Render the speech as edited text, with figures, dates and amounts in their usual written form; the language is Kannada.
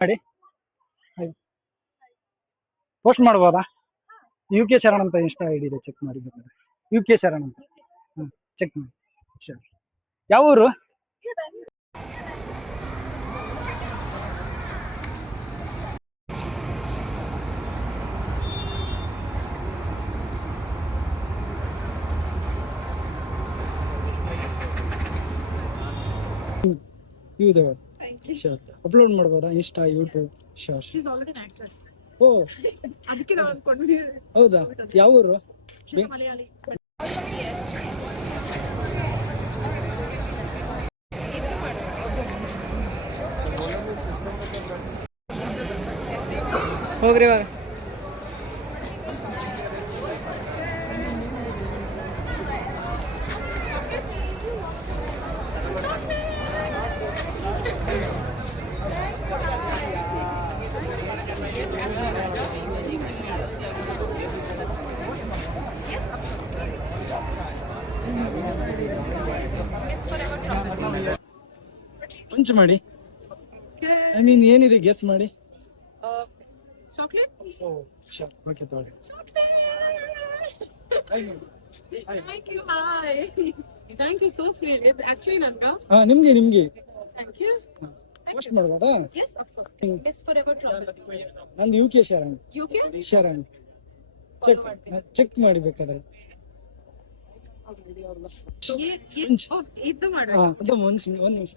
ಮಾಡಿ ಪೋಸ್ಟ್ ಮಾಡ್ಬೋದಾ? UK ಶರಣ್ ಅಂತ ಇನ್ಸ್ಟಾ ಐಡಿ ಇದೆ, ಚೆಕ್ ಮಾಡಿ ಬೇಕಾದ್ರೆ. UK ಶರಣ್ ಅಂತ ಚೆಕ್ ಮಾಡಿ. ಶೂರ್. ಯಾವ ಊರು? ಇದೆ. ಶೋರ್. ಅಪ್ಲೋಡ್ ಮಾಡ್ಬೋದಾ insta, YouTube? Sure. She's already an actress. ಓ ಅದಕ್ಕೆ ನಾವು ಅನ್ಕೊಂಡ್ವಿ. ಹೌದಾ? ಯಾವ ಊರು? She's a Malayali. ಹೋಗ್ರಿ ಇವಾಗ. ಪಂಚ್ ಮಾಡಿ. ಐ ಮೀನ್ ಏನಿದೆ ಗೆಸ್ ಮಾಡಿ. Chocolate? ಓ ಶೋರ್. ಓಕೆ ತಗೊಳ್ಳಿ. Thank you. Hi. Thank you, so sweet. Actually ನನ್ಗ. ನಿಮ್ಗೆ Thank you. ಪೋಸ್ಟ್ ಮಾಡ್ಬೋದಾ? Yes, of course. Miss Forever Travel. ನಂದು UK Sharan. UK? Sharan. Check ಮಾಡಿ ಬೇಕಾದ್ರೆ. ಇದು ಮಾಡ. ಒಂದು ನಿಮಿಷ.